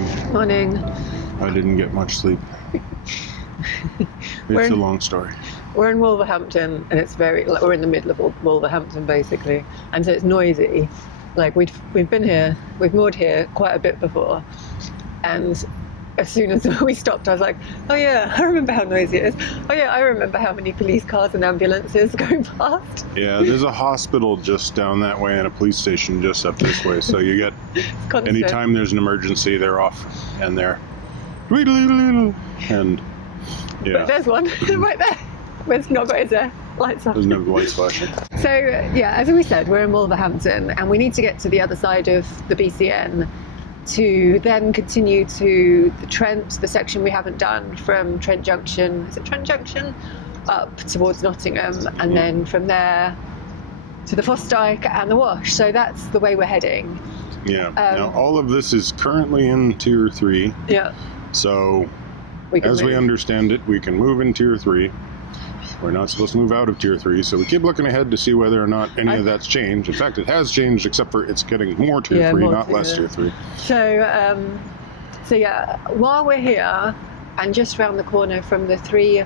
Morning. Morning. I didn't get much sleep. It's a long story. We're in Wolverhampton, and it's we're in the middle of Wolverhampton basically, and so it's noisy. Like we've been here, we've moored here quite a bit before, and as soon as we stopped, I was like, oh yeah, I remember how noisy it is. Oh yeah, I remember how many police cars and ambulances go past. Yeah, there's a hospital just down that way and a police station just up this way. So you get, anytime there's an emergency, they're off and they're, and yeah. But there's one right there. It's not got its lights on. There's no lights flashing. So yeah, as we said, we're in Wolverhampton and we need to get to the other side of the BCN to then continue to the Trent, the section we haven't done from Trent Junction, is it Trent Junction? Up towards Nottingham, and then from there to the Fosdyke and the Wash. So that's the way we're heading. Yeah. Now all of this is currently in Tier 3. Yeah. So as we understand it, we can move in Tier 3. We're not supposed to move out of Tier 3, so we keep looking ahead to see whether or not any of that's changed. In fact, it has changed, except for it's getting more Tier 3, not less Tier 3. So yeah, while we're here, and just around the corner from the 3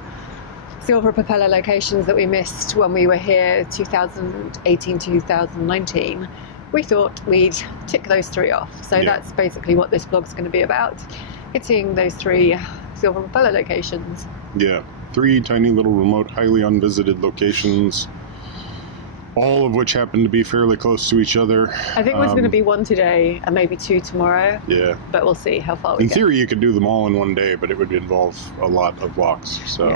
Silver Propeller locations that we missed when we were here 2018-2019, we thought we'd tick those 3 off. So that's basically what this vlog's going to be about, hitting those 3 Silver Propeller locations. Yeah. 3 tiny little remote, highly unvisited locations, all of which happen to be fairly close to each other. I think there's going to be 1 today and maybe 2 tomorrow. Yeah. But we'll see how far we get. In theory, you could do them all in one day, but it would involve a lot of walks. So.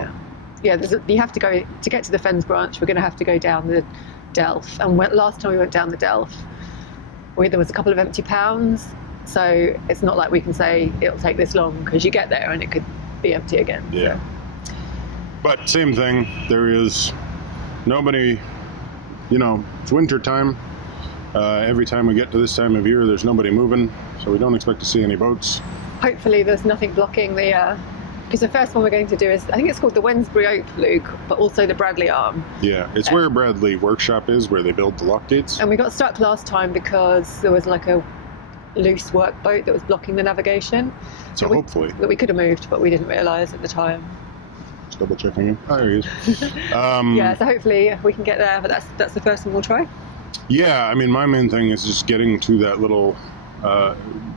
Yeah, you have to go, to get to the Fens branch, we're going to have to go down the Delf. And last time we went down the Delf, there was a couple of empty pounds. So it's not like we can say it'll take this long, because you get there and it could be empty again. Yeah. So. But same thing, there is nobody, it's winter time. Every time we get to this time of year, there's nobody moving, so we don't expect to see any boats. Hopefully there's nothing blocking the, because the first one we're going to do is, I think it's called the Wednesbury Oak Loop, but also the Bradley Arm. Yeah, it's where Bradley Workshop is, where they build the lock gates. And we got stuck last time because there was like a loose workboat that was blocking the navigation. So hopefully. That we could have moved, but we didn't realise at the time. Double checking him. Oh, there he is. Yeah, so hopefully we can get there, but that's the first one we'll try. Yeah, I mean, my main thing is just getting to that little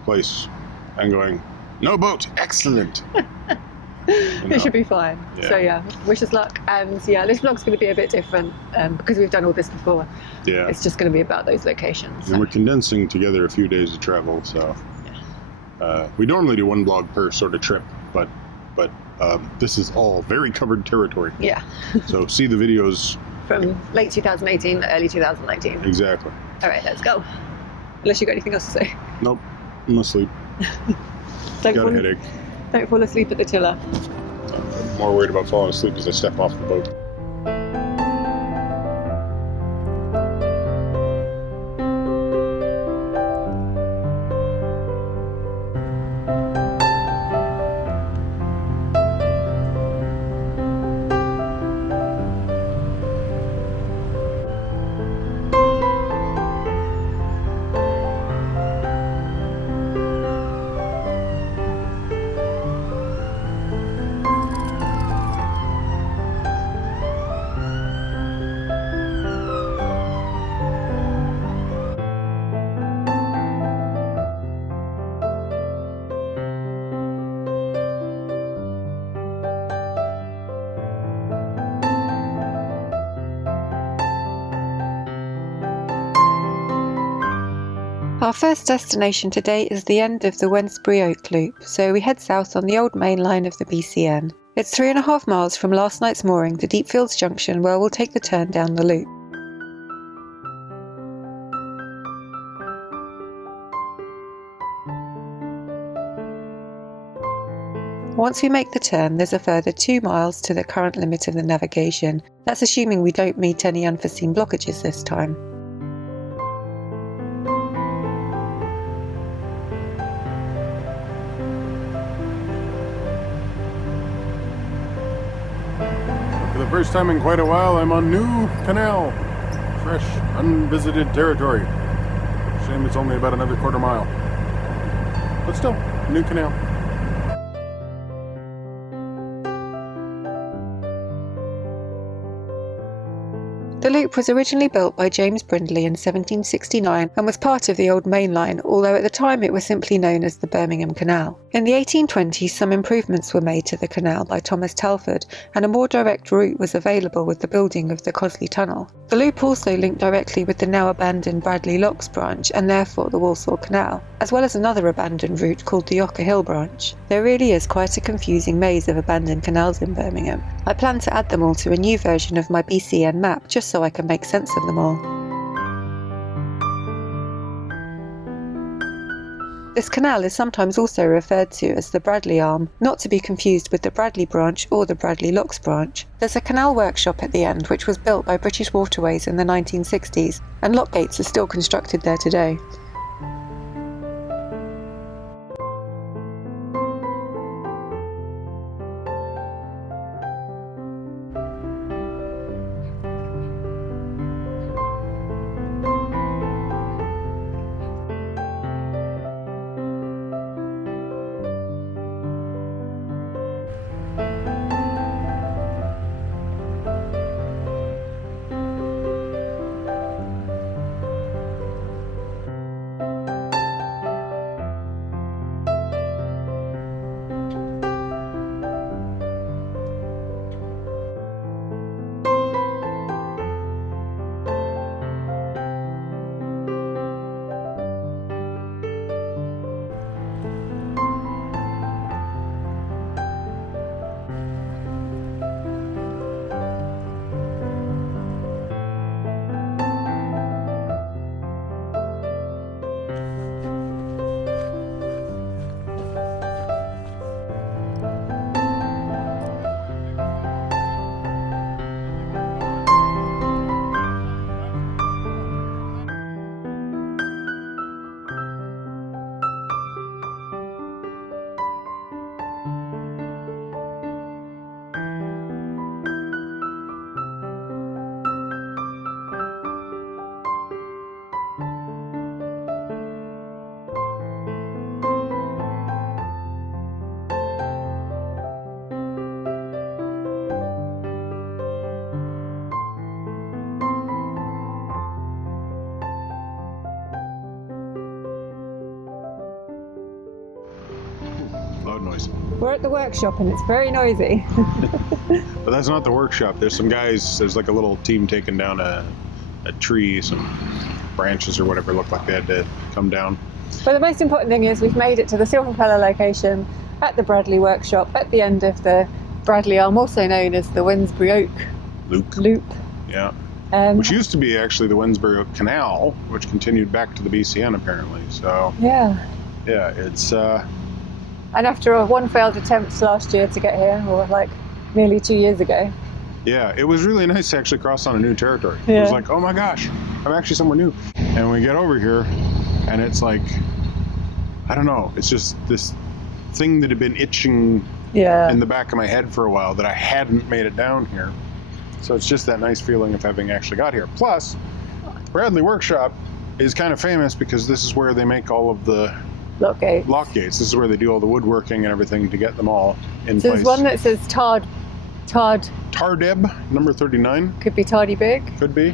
place and going, no boat, excellent. It should be fine. Yeah. So yeah, wish us luck. And yeah, this vlog's going to be a bit different because we've done all this before. Yeah. It's just going to be about those locations. And we're condensing together a few days of travel, so we normally do 1 vlog per sort of trip, but this is all very covered territory. Yeah. So see the videos from late 2018 to early 2019. Exactly. All right, let's go. Unless you got anything else to say. Nope. I'm asleep. Got a headache. Don't fall asleep at the tiller. I'm more worried about falling asleep as I step off the boat. Our first destination today is the end of the Wednesbury Oak Loop, so we head south on the old main line of the BCN. It's 3.5 miles from last night's mooring to Deepfields Junction, where we'll take the turn down the loop. Once we make the turn, there's a further 2 miles to the current limit of the navigation. That's assuming we don't meet any unforeseen blockages this time. For the first time in quite a while, I'm on new canal. Fresh, unvisited territory. Shame it's only about another quarter mile. But still, new canal. The loop was originally built by James Brindley in 1769 and was part of the old main line, although at the time it was simply known as the Birmingham Canal. In the 1820s, some improvements were made to the canal by Thomas Telford, and a more direct route was available with the building of the Cosley Tunnel. The loop also linked directly with the now abandoned Bradley Locks branch and therefore the Walsall Canal, as well as another abandoned route called the Ocker Hill branch. There really is quite a confusing maze of abandoned canals in Birmingham. I plan to add them all to a new version of my BCN map just so I can make sense of them all. This canal is sometimes also referred to as the Bradley Arm, not to be confused with the Bradley branch or the Bradley Locks branch. There's a canal workshop at the end which was built by British Waterways in the 1960s, and lock gates are still constructed there today. Loud noise. We're at the workshop and it's very noisy. But that's not the workshop. There's some guys, there's like a little team taking down a tree, some branches or whatever looked like they had to come down. But the most important thing is we've made it to the Silver Propeller location at the Bradley workshop at the end of the Bradley Arm, also known as the Wednesbury Oak Loop. Yeah. Which used to be actually the Wednesbury Oak Canal, which continued back to the BCN apparently. So yeah, it's and after one failed attempt last year to get here, or like nearly 2 years ago. Yeah, it was really nice to actually cross on a new territory. It was like, oh my gosh, I'm actually somewhere new. And we get over here and it's like, I don't know, it's just this thing that had been itching in the back of my head for a while that I hadn't made it down here. So it's just that nice feeling of having actually got here. Plus, Bradley Workshop is kind of famous because this is where they make all of the lock gates. This is where they do all the woodworking and everything to get them all in place. There's one that says Tardeb, number 39. Could be Tardy Big. Could be.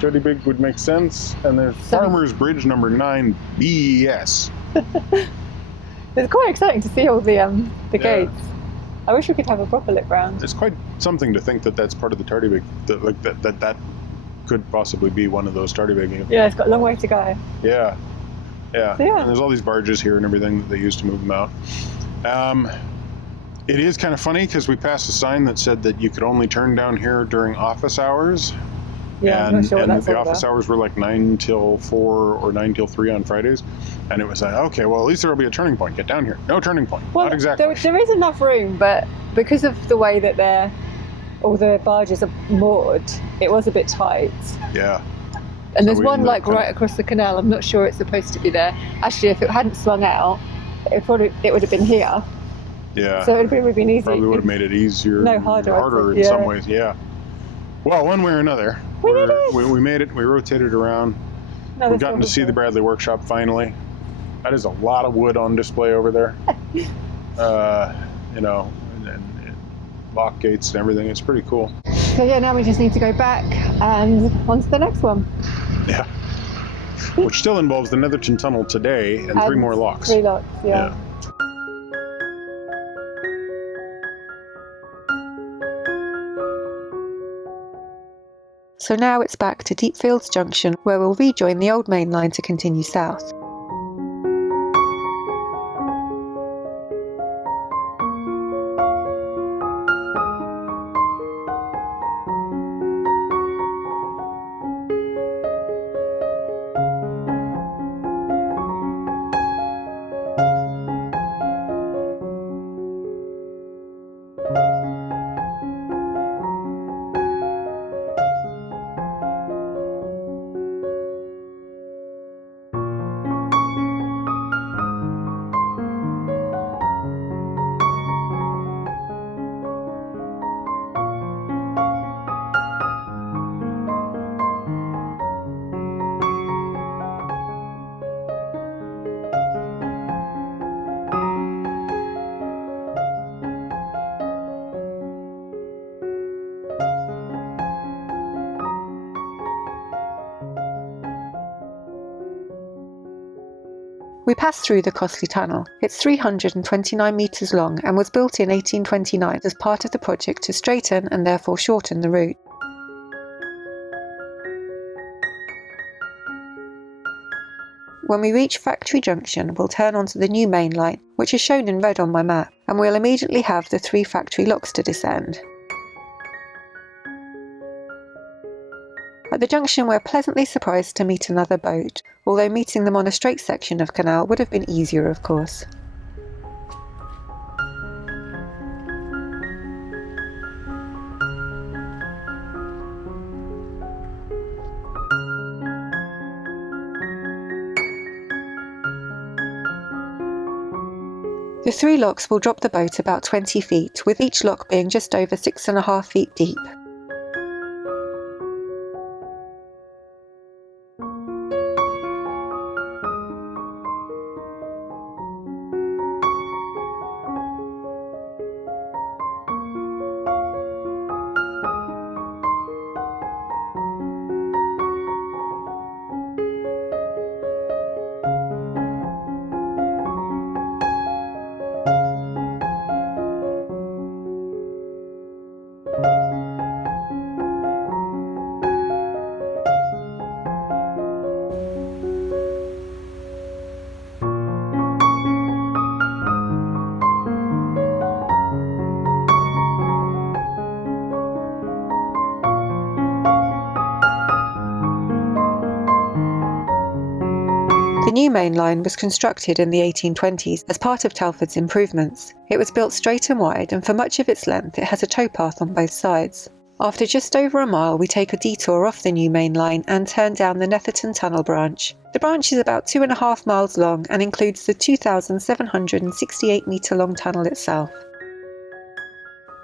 Tardy Big would make sense. And there's Farmers Bridge number 9 BES. It's quite exciting to see all the gates. I wish we could have a proper look round. It's quite something to think that that's part of the Tardy Big, that could possibly be one of those Tardy Big. Yeah, it's got a long way to go. Yeah. Yeah. So, And there's all these barges here and everything that they use to move them out. It is kind of funny because we passed a sign that said that you could only turn down here during office hours. Yeah, and, I'm not sure what and that's the all office about. hours were like 9 till 4 or 9 till 3 on Fridays. And it was like, okay, well, at least there will be a turning point. Get down here. No turning point. Well, Not exactly. There is enough room, but because of the way that all the barges are moored, it was a bit tight. Yeah. And So there's we one ended up right across the canal. I'm not sure it's supposed to be there. Actually, if it hadn't swung out, it would have been here. Yeah. So it would have been easy. Probably would have made it easier. No, harder, in some ways. Yeah. Well, one way or another, We did it. we made it. We rotated around. We've gotten to see the Bradley Workshop finally. That is a lot of wood on display over there. You know, and lock gates and everything. It's pretty cool. So yeah, now we just need to go back and on to the next one. Yeah. Which still involves the Netherton Tunnel today and 3 more locks. 3 locks, yeah. So now it's back to Deepfields Junction, where we'll rejoin the old main line to continue south. We pass through the costly tunnel. It's 329 metres long and was built in 1829 as part of the project to straighten and therefore shorten the route. When we reach Factory Junction, we'll turn onto the new main line, which is shown in red on my map, and we'll immediately have the 3 factory locks to descend. At the junction, we're pleasantly surprised to meet another boat, although meeting them on a straight section of canal would have been easier, of course. The 3 locks will drop the boat about 20 feet, with each lock being just over 6.5 feet deep. The new main line was constructed in the 1820s as part of Telford's improvements. It was built straight and wide, and for much of its length it has a towpath on both sides. After just over a mile, we take a detour off the new main line and turn down the Netherton Tunnel branch. The branch is about 2.5 miles long and includes the 2,768 metre long tunnel itself.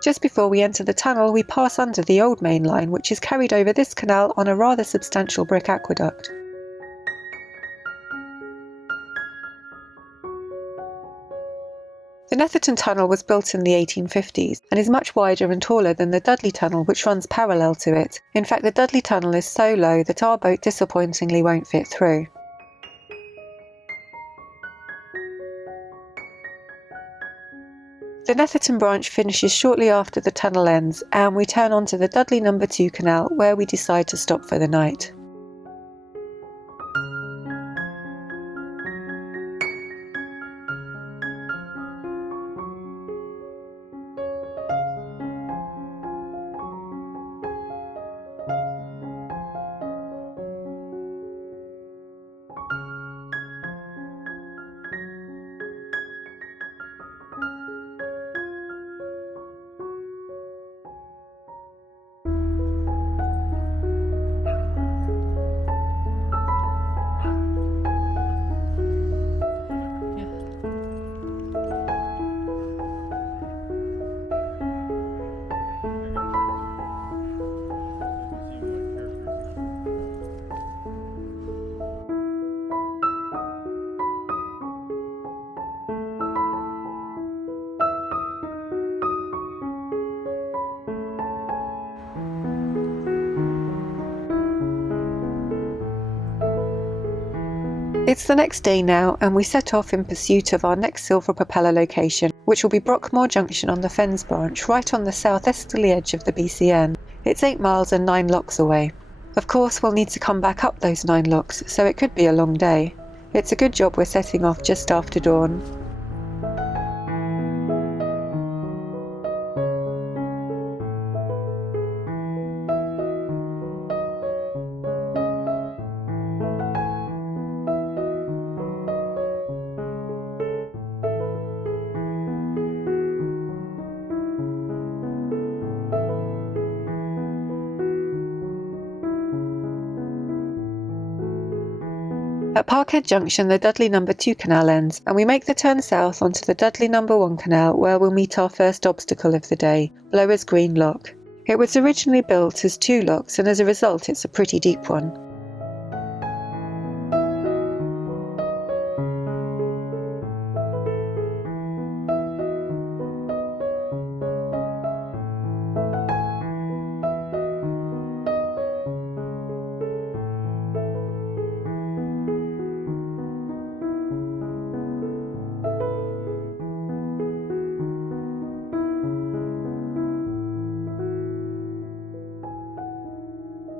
Just before we enter the tunnel, we pass under the old main line, which is carried over this canal on a rather substantial brick aqueduct. The Netherton Tunnel was built in the 1850s and is much wider and taller than the Dudley Tunnel, which runs parallel to it. In fact, the Dudley Tunnel is so low that our boat disappointingly won't fit through. The Netherton branch finishes shortly after the tunnel ends, and we turn onto the Dudley No. 2 canal, where we decide to stop for the night. It's the next day now, and we set off in pursuit of our next Silver Propeller location, which will be Brockmore Junction on the Fens branch, right on the southeasterly edge of the BCN. It's 8 miles and 9 locks away. Of course, we'll need to come back up those 9 locks, so it could be a long day. It's a good job we're setting off just after dawn. At Parkhead Junction, the Dudley No. 2 canal ends, and we make the turn south onto the Dudley No. 1 canal, where we'll meet our first obstacle of the day, Blowers Green Lock. It was originally built as 2 locks, and as a result it's a pretty deep one.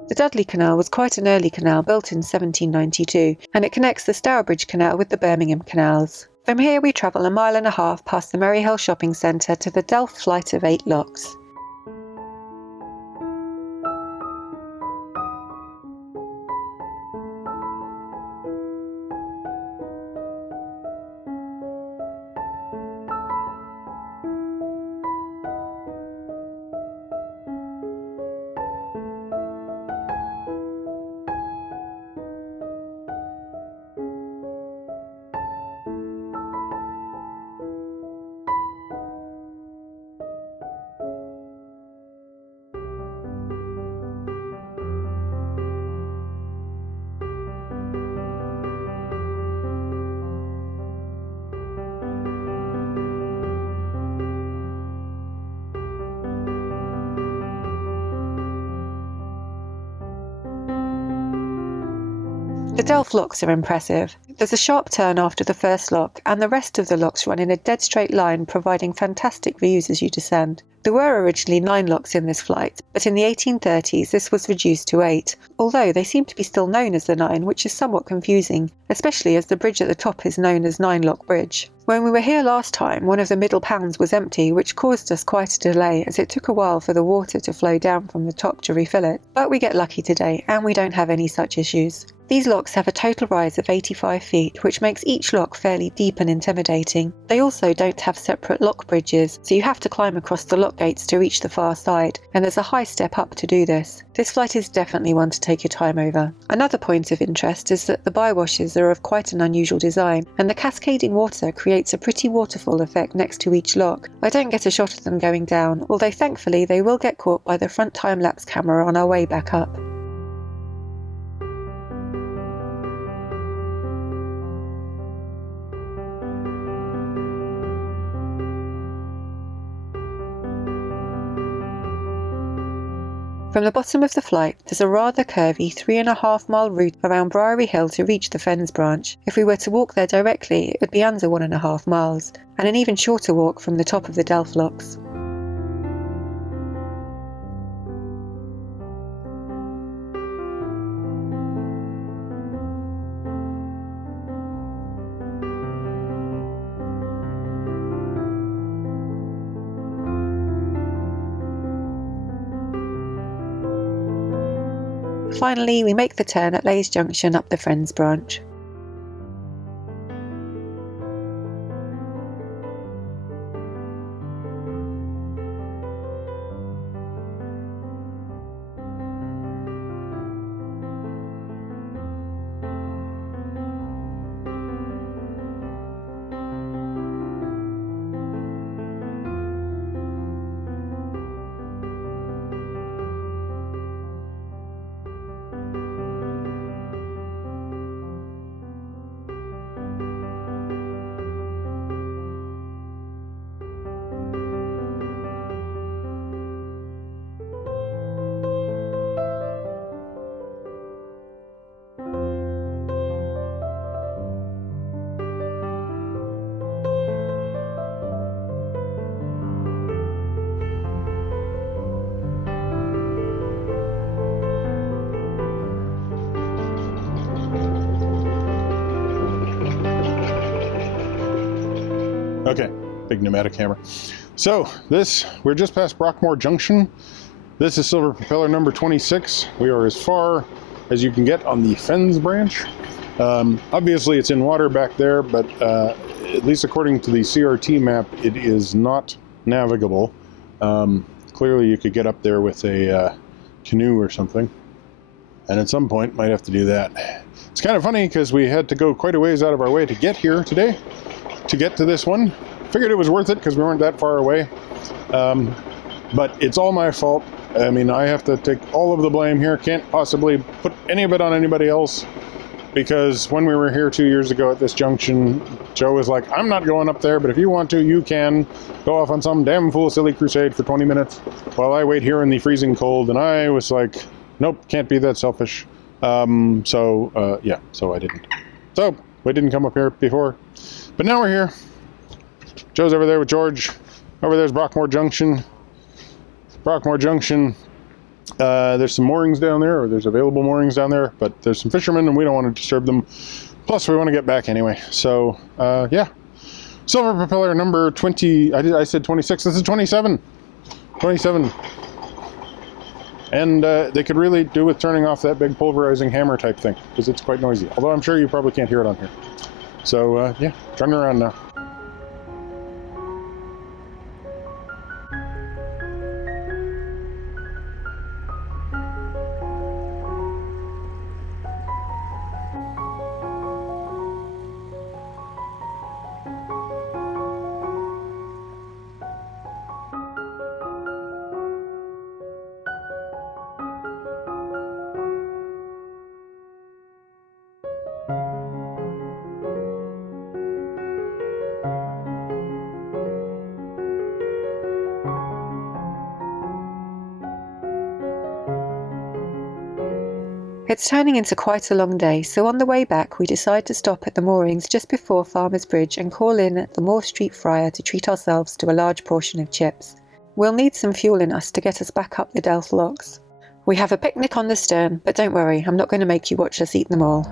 The Dudley Canal was quite an early canal, built in 1792, and it connects the Stourbridge Canal with the Birmingham canals. From here we travel 1.5 miles past the Maryhill Shopping Centre to the Delf flight of 8 locks. The Delf locks are impressive. There's a sharp turn after the first lock, and the rest of the locks run in a dead straight line, providing fantastic views as you descend. There were originally 9 locks in this flight, but in the 1830s this was reduced to 8, although they seem to be still known as the 9, which is somewhat confusing, especially as the bridge at the top is known as 9 Lock Bridge. When we were here last time, one of the middle pans was empty, which caused us quite a delay as it took a while for the water to flow down from the top to refill it. But we get lucky today, and we don't have any such issues. These locks have a total rise of 85 feet, which makes each lock fairly deep and intimidating. They also don't have separate lock bridges, so you have to climb across the lock gates to reach the far side, and there's a high step up to do this. This flight is definitely one to take your time over. Another point of interest is that the bywashes are of quite an unusual design, and the cascading water creates a pretty waterfall effect next to each lock. I don't get a shot of them going down, although thankfully they will get caught by the front time-lapse camera on our way back up. From the bottom of the flight, there's a rather curvy 3.5 mile route around Briery Hill to reach the Fens branch. If we were to walk there directly, it would be under 1.5 miles, and an even shorter walk from the top of the Delf locks. Finally, we make the turn at Leys Junction up the Fens branch. Okay, big pneumatic hammer. So we're just past Brockmore Junction. This is Silver Propeller number 26. We are as far as you can get on the Fens branch. Obviously it's in water back there, but at least according to the CRT map, it is not navigable. Clearly you could get up there with a canoe or something, and at some point might have to do that. It's kind of funny because we had to go quite a ways out of our way to get here today, to get to this one. Figured it was worth it because we weren't that far away, but it's all my fault. I mean, I have to take all of the blame here. Can't possibly put any of it on anybody else, because when we were here 2 years ago at this junction, Joe was like, I'm not going up there, but if you want to, you can. Go off on some damn fool silly crusade for 20 minutes while I wait here in the freezing cold. And I was like, nope, can't be that selfish. So I didn't. So we didn't come up here before, but now we're here. Joe's over there with George. Over there's Brockmore Junction. Brockmore Junction. There's some moorings down there, or there's available moorings down there, but there's some fishermen and we don't want to disturb them. Plus we want to get back anyway. So, yeah. Silver Propeller number 20. I said 26. This is 27. 27. And they could really do with turning off that big pulverizing hammer type thing, because it's quite noisy. Although I'm sure you probably can't hear it on here. So, yeah, turning around now. It's turning into quite a long day, so on the way back we decide to stop at the moorings just before Farmer's Bridge and call in at the Moor Street Friar to treat ourselves to a large portion of chips. We'll need some fuel in us to get us back up the Delf locks. We have a picnic on the stern, but don't worry, I'm not going to make you watch us eat them all.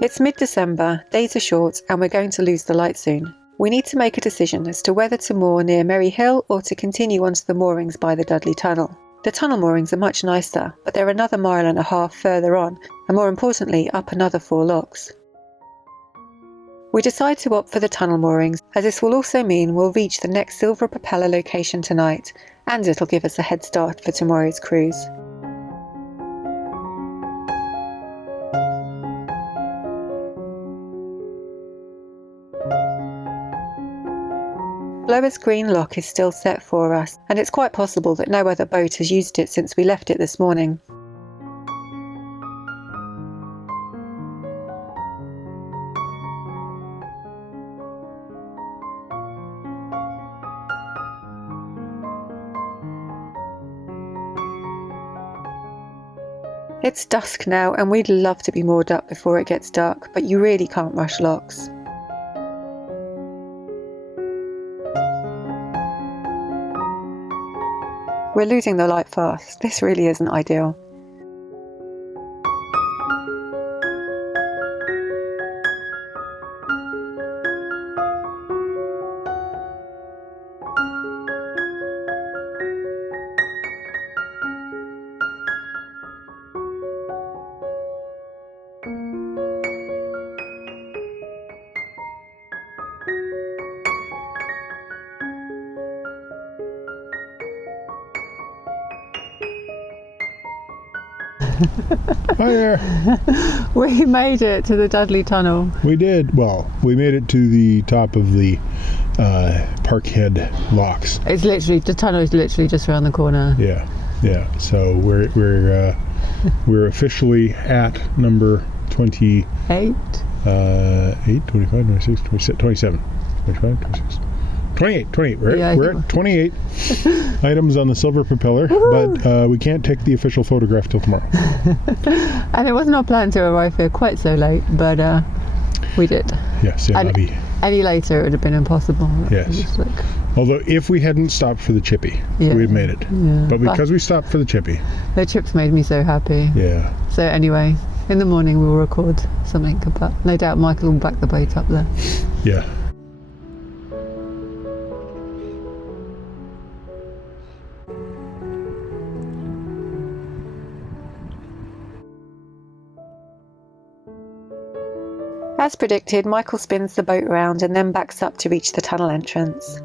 It's mid-December, days are short, and we're going to lose the light soon. We need to make a decision as to whether to moor near Merry Hill or to continue onto the moorings by the Dudley Tunnel. The tunnel moorings are much nicer, but they're another 1.5 miles further on, and more importantly, up another 4 locks. We decide to opt for the tunnel moorings, as this will also mean we'll reach the next Silver Propeller location tonight, and it'll give us a head start for tomorrow's cruise. Blower's Green Lock is still set for us, and it's quite possible that no other boat has used it since we left it this morning. It's dusk now, and we'd love to be moored up before it gets dark, but you really can't rush locks. We're losing the light fast. This really isn't ideal. Hi there. We made it to the Dudley Tunnel. We did. Well, we made it to the top of the Parkhead locks. It's literally, the tunnel is literally just around the corner. Yeah. So we're officially at number 28. 8, 25, 26, 27, 25, 26. 28. We're at 28 items on the Silver Propeller, but we can't take the official photograph till tomorrow. And it wasn't our plan to arrive here quite so late, but we did. Yes, any later it would have been impossible. Yes. Although if we hadn't stopped for the chippy, we'd made it. Yeah. But because we stopped for the chippy. The chips made me so happy. Yeah. So anyway, in the morning we'll record something about, no doubt Michael will back the boat up there. Yeah. As predicted, Michael spins the boat around and then backs up to reach the tunnel entrance.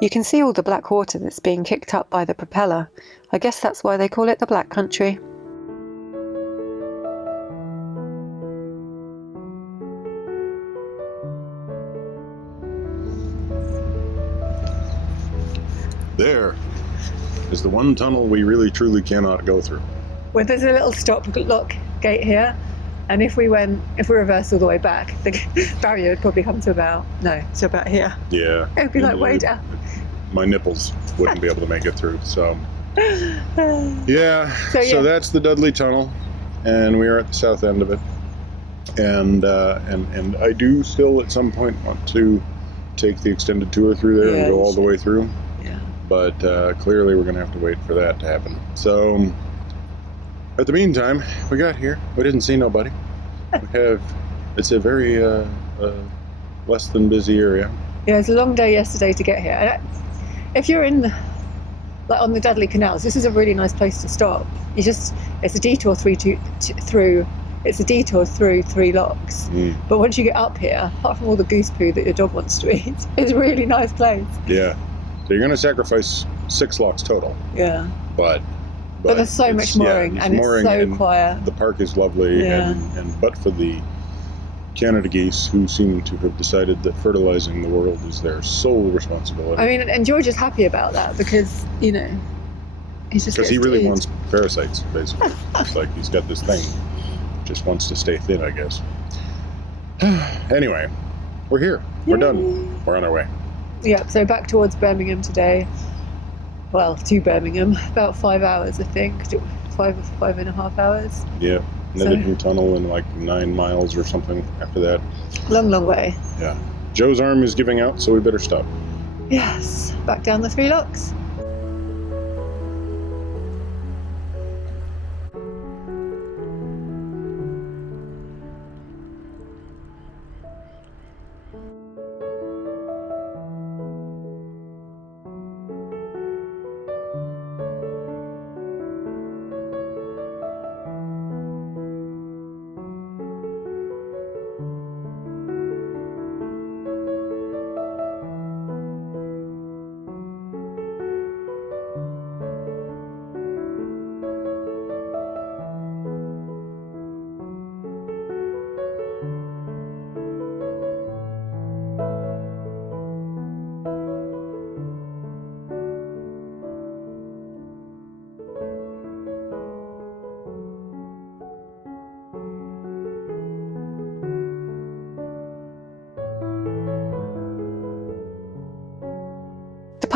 You can see all the black water that's being kicked up by the propeller. I guess that's why they call it the Black Country. There is the one tunnel we really truly cannot go through. Well, there's a little stop lock gate here, and if we reversed all the way back, the barrier would probably come to about here. Yeah. It would be like way down. My nipples wouldn't be able to make it through, so. Yeah, so that's the Dudley Tunnel, and we are at the south end of it. And I do still at some point want to take the extended tour through there and go all the way through. Yeah. But clearly we're going to have to wait for that to happen. So, at the meantime, we got here. We didn't see nobody. It's a very less than busy area. Yeah, it was a long day yesterday to get here. And if you're on the Dudley canals, this is a really nice place to stop. It's a detour through 3 locks. But once you get up here, apart from all the goose poo that your dog wants to eat, it's a really nice place. Yeah. So you're going to sacrifice 6 locks total. Yeah. But there's so much mooring, and it's so quiet. The park is lovely, but for the Canada geese, who seem to have decided that fertilizing the world is their sole responsibility. I mean, and George is happy about that because, he's just because he really wants parasites, basically. It's like he's got this thing, just wants to stay thin, I guess. Anyway, we're here. We're done. We're on our way. Yeah, so back towards Birmingham today. Well, to Birmingham, about 5 hours, I think. 5.5 hours. Yeah, Netherton Tunnel in like 9 miles or something after that. Long way. Yeah. Joe's arm is giving out, so we better stop. Yes, back down the 3 locks.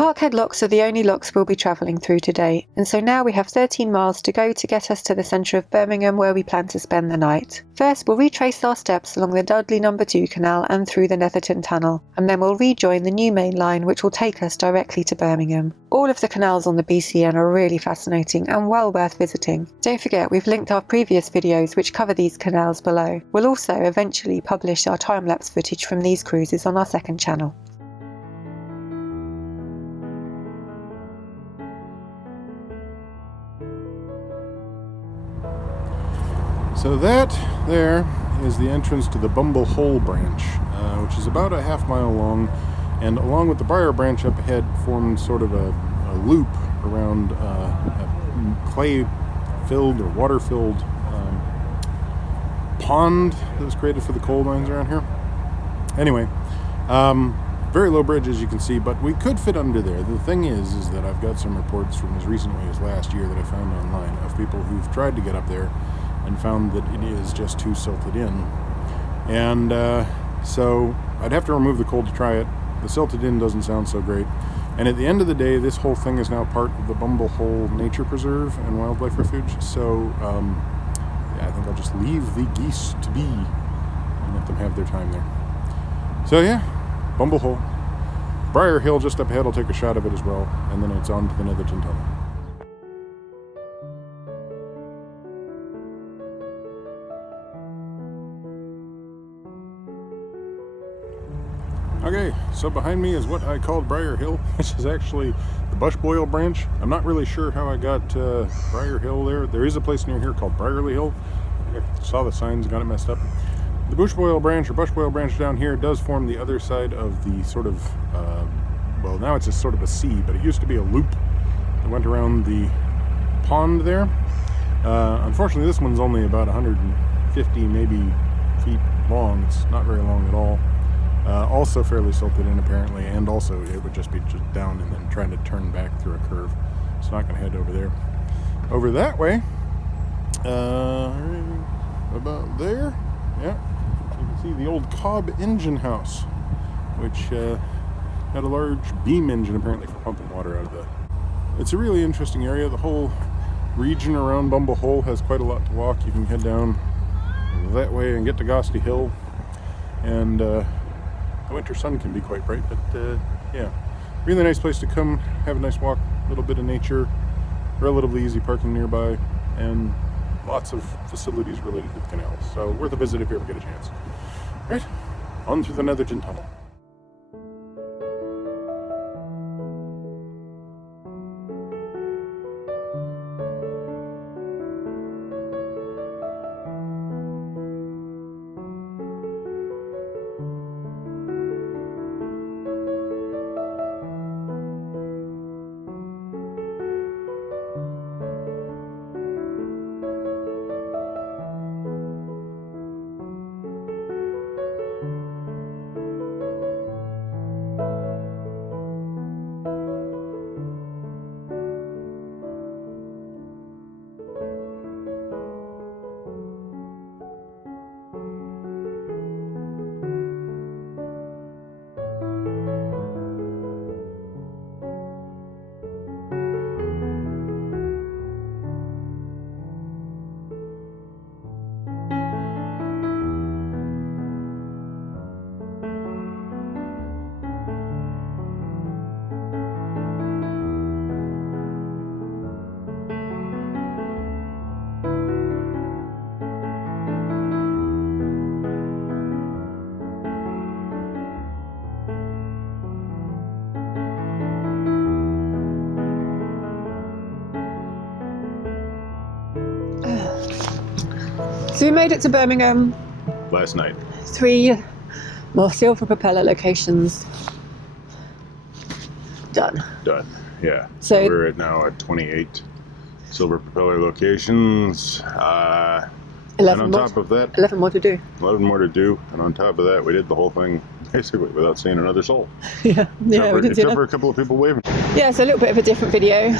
Parkhead locks are the only locks we'll be travelling through today, and so now we have 13 miles to go to get us to the centre of Birmingham where we plan to spend the night. First we'll retrace our steps along the Dudley No. 2 canal and through the Netherton tunnel, and then we'll rejoin the new main line which will take us directly to Birmingham. All of the canals on the BCN are really fascinating and well worth visiting. Don't forget we've linked our previous videos which cover these canals below. We'll also eventually publish our time-lapse footage from these cruises on our second channel. So that there is the entrance to the Bumble Hole branch, which is about a half-mile long, and along with the Briar branch up ahead formed sort of a loop around a clay-filled or water-filled pond that was created for the coal mines around here. Anyway, very low bridge as you can see, but we could fit under there. The thing is that I've got some reports from as recently as last year that I found online of people who've tried to get up there and found that it is just too silted in. And so I'd have to remove the coal to try it. The silted in doesn't sound so great. And at the end of the day, this whole thing is now part of the Bumble Hole Nature Preserve and Wildlife Refuge. So yeah, I think I'll just leave the geese to be and let them have their time there. So yeah, Bumble Hole. Briar Hill just up ahead, I'll take a shot of it as well. And then it's on to the Netherton tunnel. Okay, so behind me is what I called Briar Hill, which is actually the Bushboyle branch. I'm not really sure how I got Briar Hill there. There is a place near here called Briarley Hill. I saw the signs, got it messed up. The Bushboyle branch or Bushboyle branch down here does form the other side of the sort of, well now it's a sort of a sea, but it used to be a loop that went around the pond there. Unfortunately this one's only about 150 maybe feet long. It's not very long at all. Also fairly silted in apparently, and also it would just be just down and then trying to turn back through a curve. It's not going to head over there. Over that way, about there, yeah, you can see the old Cobb engine house, which had a large beam engine apparently for pumping water out of that. It's a really interesting area. The whole region around Bumble Hole has quite a lot to walk. You can head down that way and get to Gosty Hill, and the winter sun can be quite bright, but yeah, really nice place to come, have a nice walk, a little bit of nature, relatively easy parking nearby, and lots of facilities related to the canals. So worth a visit if you ever get a chance. Right, on through the Netherton tunnel. So we made it to Birmingham. Last night. 3 more Silver Propeller locations. Done. Done. Yeah. So we're now at 28 Silver Propeller locations. 11 and on more, top of that, 11 more to do. 11 more to do. And on top of that, we did the whole thing basically without seeing another soul. Yeah, we didn't see except that. for a couple of people waving. Yeah, it's a little bit of a different video.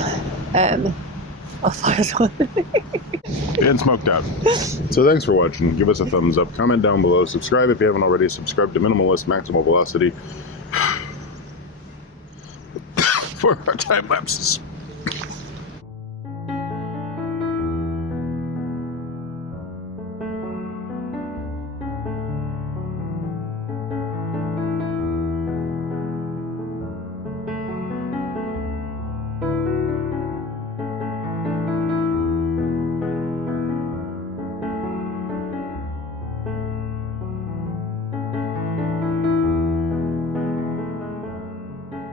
I'll fire this one. And smoked out. So thanks for watching. Give us a thumbs up. Comment down below. Subscribe if you haven't already. Subscribe to Minimalist Maximal Velocity. for our time lapses.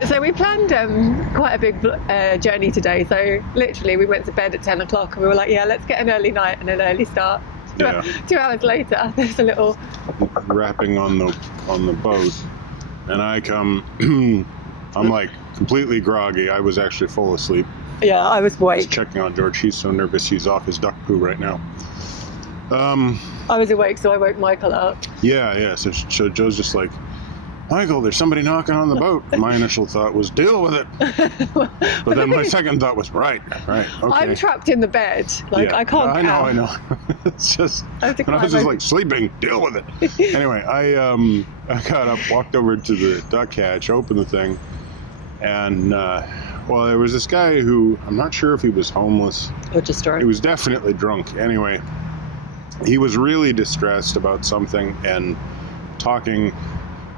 So we planned quite a big journey today. So literally we went to bed at 10 o'clock and we were like, yeah, let's get an early night and an early start. Yeah. 2 hours later, there's a little Wrapping on the boat, and I come, I'm like completely groggy. I was actually full asleep. Yeah, I was Just awake. checking on George. He's so nervous. He's off his duck poo right now. I was awake, so I woke Michael up. Yeah. So Joe's just like, Michael, there's somebody knocking on the boat. My initial thought was, deal with it. But then my second thought was, right, okay. I'm trapped in the bed. Like, Yeah, I can't get out. I know. It's just, I have to and I was climb just over. like sleeping, deal with it. Anyway, I got up, walked over to the duck hatch, opened the thing, and well, there was this guy who, I'm not sure if he was homeless. Or just He was definitely drunk. Anyway, he was really distressed about something and talking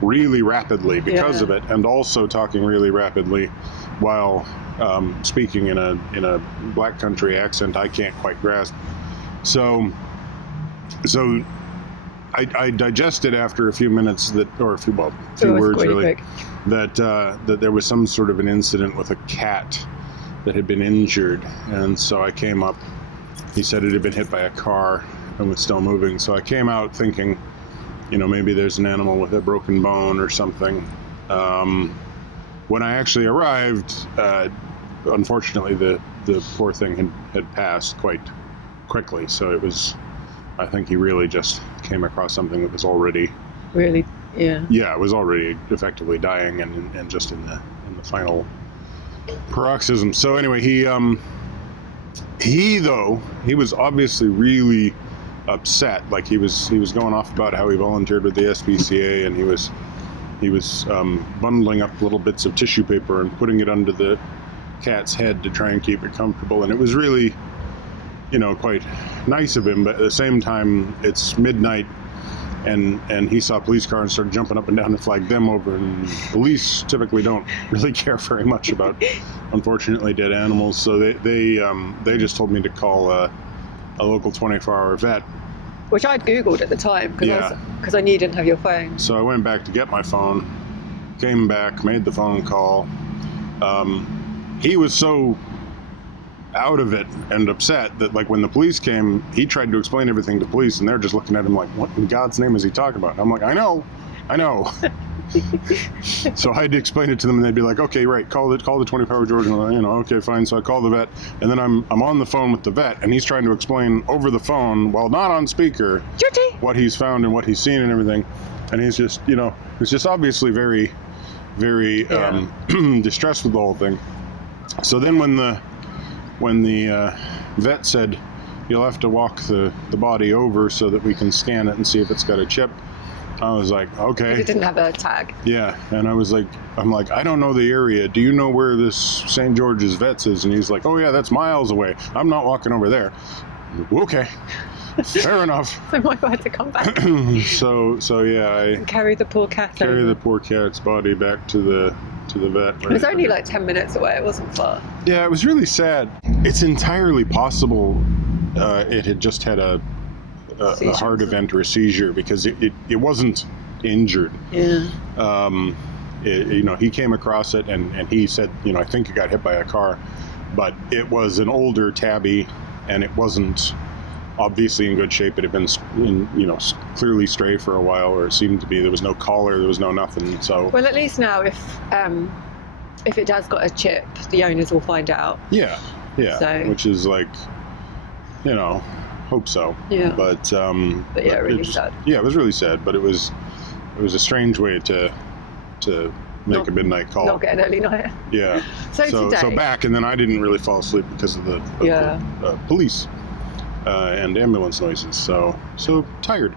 really rapidly because of it, and also talking really rapidly while speaking in a black country accent I can't quite grasp. So I digested after a few minutes that, or a few words really, that there was some sort of an incident with a cat that had been injured, and so I came up. He said it had been hit by a car and was still moving. So I came out thinking, maybe there's an animal with a broken bone or something. When I actually arrived, unfortunately, the poor thing had passed quite quickly. So it was, I think he really just came across something that was already really, yeah. Yeah, it was already effectively dying and just in the final paroxysm. So anyway, he was obviously really upset. Like he was going off about how he volunteered with the SPCA, and he was bundling up little bits of tissue paper and putting it under the cat's head to try and keep it comfortable. And it was really, quite nice of him. But at the same time, it's midnight, and he saw a police car and started jumping up and down to flag them over. And police typically don't really care very much about, unfortunately, dead animals. So they just told me to call a local 24-hour vet. Which I'd Googled at the time because I knew you didn't have your phone. So I went back to get my phone, came back, made the phone call. He was so out of it and upset that, like, when the police came, he tried to explain everything to police, and they're just looking at him like, what in God's name is he talking about? And I'm like, I know. So I had to explain it to them, and they'd be like, okay, right, call the 24-hour George, and okay, fine. So I call the vet, and then I'm on the phone with the vet, and he's trying to explain over the phone, while not on speaker, what he's found and what he's seen and everything. And he's just, it's just obviously very, very distressed with the whole thing. So then when the vet said, you'll have to walk the body over so that we can scan it and see if it's got a chip, I was like, okay. It didn't have a tag. Yeah, and I'm like, I don't know the area. Do you know where this St. George's Vets is? And he's like, oh yeah, that's miles away. I'm not walking over there. Okay, fair enough. So Michael had to come back. So yeah, I carry the poor cat carry over. the poor cat's body back to the vet. It was only like 10 minutes away. It wasn't far. Yeah, it was really sad. It's entirely possible it had just had a heart event or a seizure, because it wasn't injured. Yeah. He came across it and he said, I think it got hit by a car, but it was an older tabby, and it wasn't obviously in good shape. It had been clearly stray for a while, or it seemed to be. There was no collar, there was no nothing. So well, at least now if it has got a chip, the owners will find out. Yeah. So, which is like, hope so. Yeah. But yeah, really sad. Yeah, it was really sad, but it was a strange way to make a midnight call. Not get an early night. Yeah. So today, back, and then I didn't really fall asleep because of the police and ambulance noises. So tired.